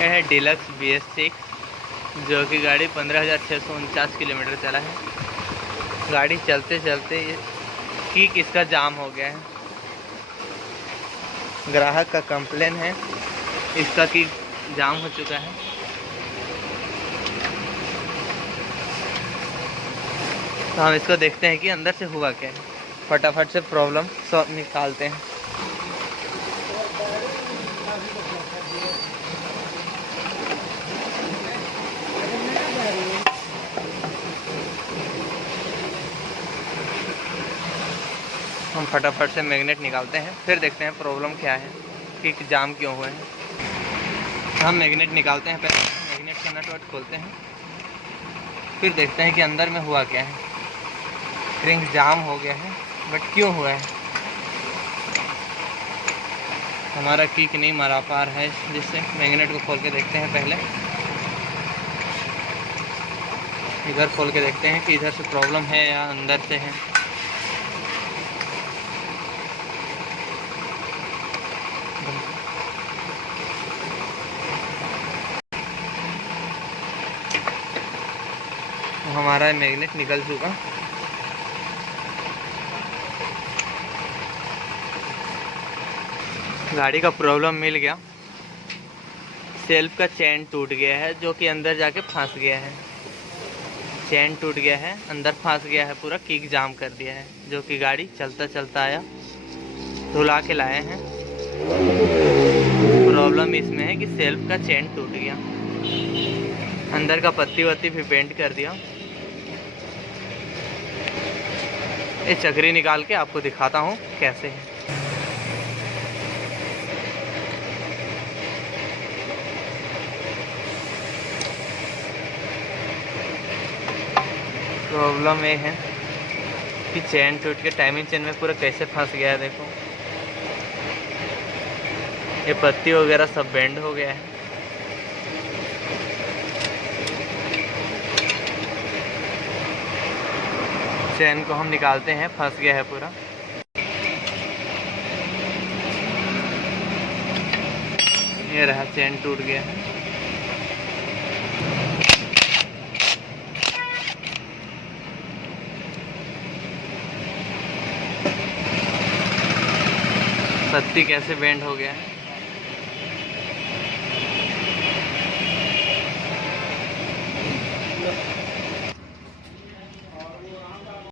यह है deluxe BS6 जो कि गाड़ी 15,649 किलोमीटर चला है। गाड़ी चलते चलते किक इसका जाम हो गया है। ग्राहक का कंप्लेन है इसका किक जाम हो चुका है। तो हम इसको देखते हैं कि अंदर से हुआ क्या है। फटाफट से प्रॉब्लम सॉल्व निकालते हैं। हम फटाफट से मैग्नेट निकालते हैं, फिर देखते हैं प्रॉब्लम क्या है, कि जाम क्यों हुए हैं। हम मैग्नेट निकालते हैं, पहले मैग्नेट का नट वट खोलते हैं, फिर देखते हैं कि अंदर में हुआ क्या है। स्प्रिंग जाम हो गया है, बट क्यों हुआ है। हमारा किक नहीं मारा पा रहा है, जिससे मैग्नेट को खोल के देखते हैं। पहले इधर खोल के देखते हैं कि इधर से प्रॉब्लम है या अंदर से है। हमारा मैग्नेट निकल चुका। गाड़ी का प्रॉब्लम मिल गया। सेल्फ का चेन टूट गया है, जो कि अंदर जाके फंस गया है। चेन टूट गया है, अंदर फंस गया है, पूरा किक जाम कर दिया है। जो कि गाड़ी चलता चलता आया, धुला के लाए हैं। प्रॉब्लम इसमें है कि सेल्फ का चेन टूट गया, अंदर का पत्ती वत्ती भी बेंड कर दिया। ये चक्री निकाल के आपको दिखाता हूँ कैसे है। प्रॉब्लम ये है कि चेन टूट के टाइमिंग चेन में पूरा कैसे फंस गया है। देखो ये पत्ती वगैरह सब बेंड हो गया है। चेन को हम निकालते हैं, फंस गया है पूरा। ये रहा, चेन टूट गया है। पत्ती कैसे बेंड हो गया है।